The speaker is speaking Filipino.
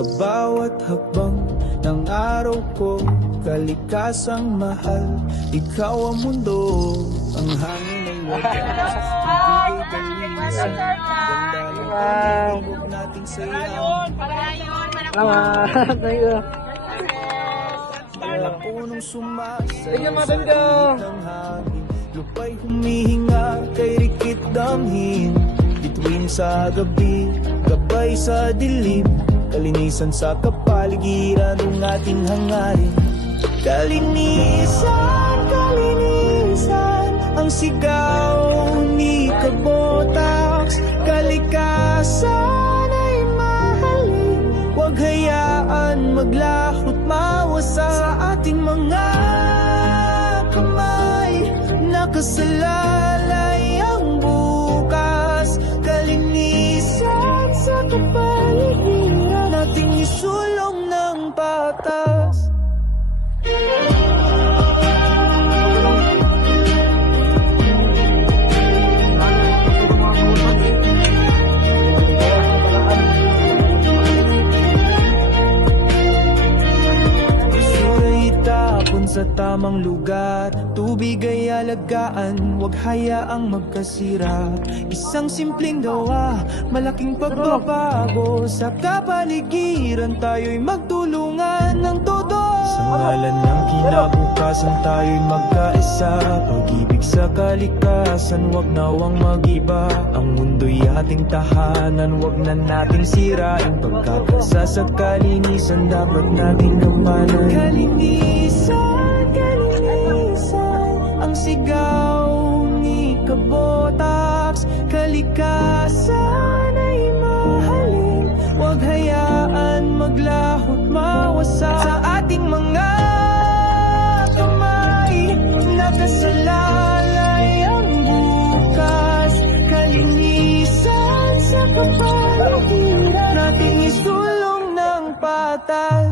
hakbang ng araw ko Kalikasang mahal Ikaw ang mundo Ang hangin ay wagas Ibigay dalisan Ganda ng pag-ibig nating sayang Salamat. Thank you. Mga punong sumasay Tingnan mo, sa Dangga. init ng hangin Lupa'y humihinga kay rikit damhin Bituin sa gabi, gabay sa dilim Kalinisan sa kapaligiran ng ating hangarin. Kalinisan, kalinisan Ang sigaw ni Kabotax. Kalikasan ay mahalin Huwag hayaan maglahot mawasa Sa ating mga kamay. Nakasalalay sa tamang lugar. Tubig ay alagaan, huwag hayaang magkasira. Isang simpleng gawa, malaking pagbabago. Sa kapaligiran tayo'y magtulungan ng todo Sa ngalan ng kinabukasan tayo'y magkaisa. Pag-ibig sa kalikasan, huwag nawang mag-iba. Ang mundo'y ating tahanan, huwag na nating sirain. Pagkakasa sa kalinisan, dapat nating kampanan. Kalinisan, kalinisan Kabotax Kalikasan ay mahalin. Huwag hayaan maglahot mawasa Sa ating mga kamay Nakasalalay ang bukas. Kalinisan sa kapaligiran Nating isulong ng patas